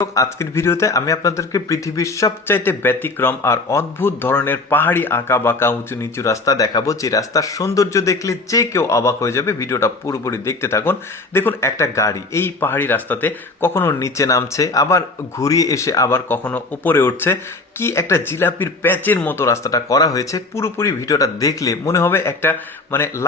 আজকের ভিডিওতে আমি আপনাদেরকে পৃথিবীর সবচাইতে ব্যতিক্রম আর অদ্ভুত ধরনের পাহাড়ি আঁকা বাঁকা উঁচু নিচু রাস্তা দেখাবো, যে রাস্তার সৌন্দর্য দেখলে যে কেউ অবাক হয়ে যাবে। ভিডিওটা পুরোপুরি দেখতে থাকুন। দেখুন, একটা গাড়ি এই পাহাড়ি রাস্তাতে কখনো নিচে নামছে, আবার ঘুরিয়ে এসে আবার কখনো উপরে উঠছে। কি একটা জিলাপির প্যাচের মতো রাস্তাটা করা হয়েছে। পুরোপুরি ভিডিওটা দেখলে মনে হবে একটা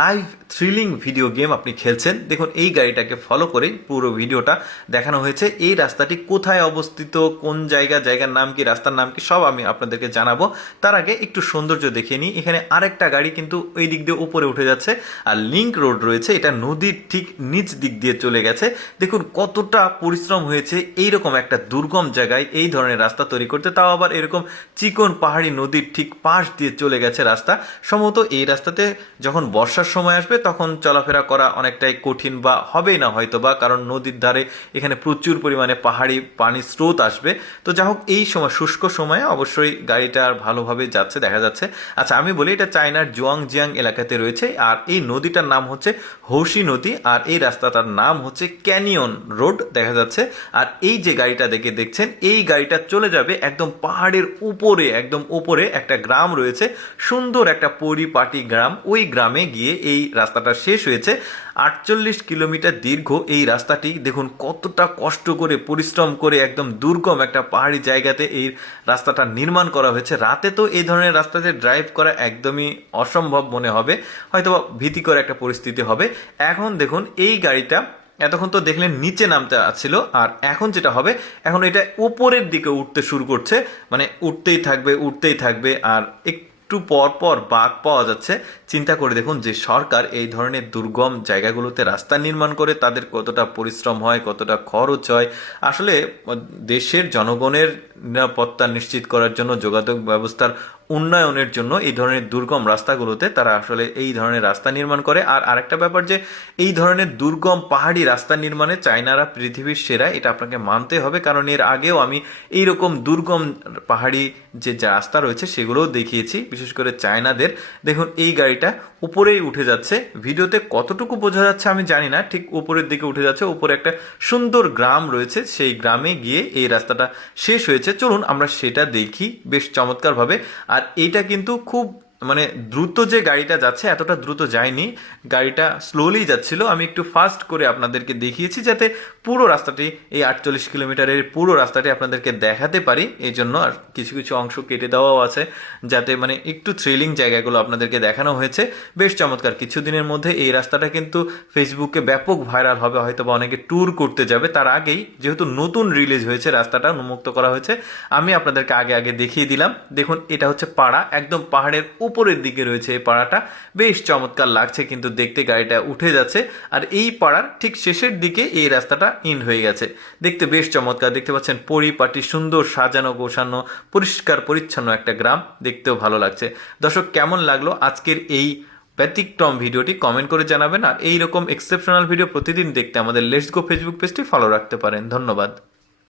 লাইভ থ্রিলিং ভিডিও গেম আপনি খেলছেন। দেখুন, এই গাড়িটাকে ফলো করেই পুরো ভিডিওটা দেখানো হয়েছে। এই রাস্তাটি কোথায় অবস্থিত, কোন জায়গার নাম কি, রাস্তার নাম কি, সব আমি আপনাদেরকে জানাবো। তার আগে একটু সৌন্দর্য দেখে নিই। এখানে আরেকটা গাড়ি কিন্তু ওই দিক দিয়ে উপরে উঠে যাচ্ছে, আর লিংক রোড রয়েছে, এটা নদীর ঠিক নিচ দিক দিয়ে চলে গেছে। দেখুন কতটা পরিশ্রম হয়েছে এইরকম একটা দুর্গম জায়গায় এই ধরনের রাস্তা তৈরি করতে, তাও আবার এরকম চিকন পাহাড়ি নদীর ঠিক পাশ দিয়ে চলে গেছে রাস্তা। সম্ভবত এই রাস্তাতে যখন বর্ষার সময় আসবে তখন চলাফেরা করা অনেকটাই কঠিন বা হবেই না হয়তো বা, কারণ নদীর ধারে এখানে প্রচুর পরিমাণে পাহাড়ি পানির স্রোত আসবে। তো যা হোক, এই সময় শুষ্ক সময়ে অবশ্যই গাড়িটা ভালোভাবে যাচ্ছে দেখা যাচ্ছে। আচ্ছা, আমি বলি এটা চায়নার জুয়াংজিয়াং এলাকাতে রয়েছে, আর এই নদীটার নাম হচ্ছে হৌসি নদী, আর এই রাস্তাটার নাম হচ্ছে ক্যানিয়ন রোড দেখা যাচ্ছে। আর এই যে গাড়িটা দেখছেন, এই গাড়িটা চলে যাবে একদম পাহাড়ের উপরে, একদম উপরে একটা গ্রাম রয়েছে, সুন্দর একটা পরিপাটি গ্রাম। ওই গ্রামে গিয়ে এই রাস্তাটা শেষ হয়েছে। 48 কিলোমিটার দীর্ঘ এই রাস্তাটি। দেখুন কতটা কষ্ট করে পরিশ্রম করে একদম দুর্গম একটা পাহাড়ি জায়গাতে এই রাস্তাটা নির্মাণ করা হয়েছে। রাতে তো এই ধরনের রাস্তাতে ড্রাইভ করা একদমই অসম্ভব মনে হবে, হয়তো ভীতিকর একটা পরিস্থিতি হবে। এখন দেখুন এই গাড়িটা এতক্ষণ তো দেখলেন নিচে নামতে আসছিল, আর এখন যেটা হবে, এখন এটা উপরের দিকে উঠতে শুরু করছে, উঠতেই থাকবে আর একটু পর পর বাঁক পাওয়া যাচ্ছে। চিন্তা করে দেখুন যে সরকার এই ধরনের দুর্গম জায়গাগুলোতে রাস্তা নির্মাণ করে তাদের কতটা পরিশ্রম হয়, কতটা খরচ হয়। আসলে দেশের জনগণের নিরাপত্তা নিশ্চিত করার জন্য, যোগাযোগ ব্যবস্থার উন্নয়নের জন্য এই ধরনের দুর্গম রাস্তাগুলোতে তারা আসলে এই ধরনের রাস্তা নির্মাণ করে। আর আরেকটা ব্যাপার যে এই ধরনের দুর্গম পাহাড়ি রাস্তা নির্মাণে চায়নারা পৃথিবীর সেরা, এটা আপনাকে মানতে হবে, কারণ এর আগেও আমি এইরকম দুর্গম পাহাড়ি যে রাস্তা রয়েছে সেগুলোও দেখিয়েছি, বিশেষ করে চায়নাদের। দেখুন এই গাড়িটা উপরেই উঠে যাচ্ছে। ভিডিওতে কতটুকু বোঝা যাচ্ছে আমি জানি না, ঠিক উপরের দিকে উঠে যাচ্ছে। উপরে একটা সুন্দর গ্রাম রয়েছে, সেই গ্রামে গিয়ে এই রাস্তাটা শেষ হয়েছে। চলুন আমরা সেটা দেখি বেশ চমৎকারভাবে। আর এইটা কিন্তু খুব দ্রুত যে গাড়িটা যাচ্ছে, এতটা দ্রুত যায়নি, গাড়িটা স্লোলি যাচ্ছিল। আমি একটু ফাস্ট করে আপনাদেরকে দেখিয়েছি যাতে পুরো রাস্তাটি, এই 48 কিলোমিটারের পুরো রাস্তাটি আপনাদেরকে দেখাতে পারি। এই জন্য আর কিছু কিছু অংশ কেটে দেওয়াও আছে, যাতে একটু থ্রিলিং জায়গাগুলো আপনাদেরকে দেখানো হয়েছে। বেশ চমৎকার। কিছুদিনের মধ্যে এই রাস্তাটা কিন্তু ফেসবুকে ব্যাপক ভাইরাল হবে, হয়তো বা অনেকে ট্যুর করতে যাবে। তার আগেই যেহেতু নতুন রিলিজ হয়েছে, রাস্তাটা উন্মুক্ত করা হয়েছে, আমি আপনাদেরকে আগে দেখিয়ে দিলাম। দেখুন এটা হচ্ছে পাড়া, একদম পাহাড়ের উপরের দিকে রয়েছে এই পাড়াটা। বেশ চমৎকার লাগছে কিন্তু দেখতে, গাড়িটা উঠে যাচ্ছে। আর এই পাড়ার ঠিক শেষের দিকে এই রাস্তাটা ইন্ড হয়ে গেছে। দেখতে বেশ চমৎকার, দেখতে পাচ্ছেন পরিপাটি সুন্দর সাজানো গোছানো পরিষ্কার পরিচ্ছন্ন একটা গ্রাম, দেখতেও ভালো লাগছে। দর্শক, কেমন লাগলো আজকের এই ব্যতিক্রম ভিডিওটি কমেন্ট করে জানাবেন। আর এইরকম এক্সেপশনাল ভিডিও প্রতিদিন দেখতে আমাদের লেটস গো ফেসবুক পেজটি ফলো রাখতে পারেন। ধন্যবাদ।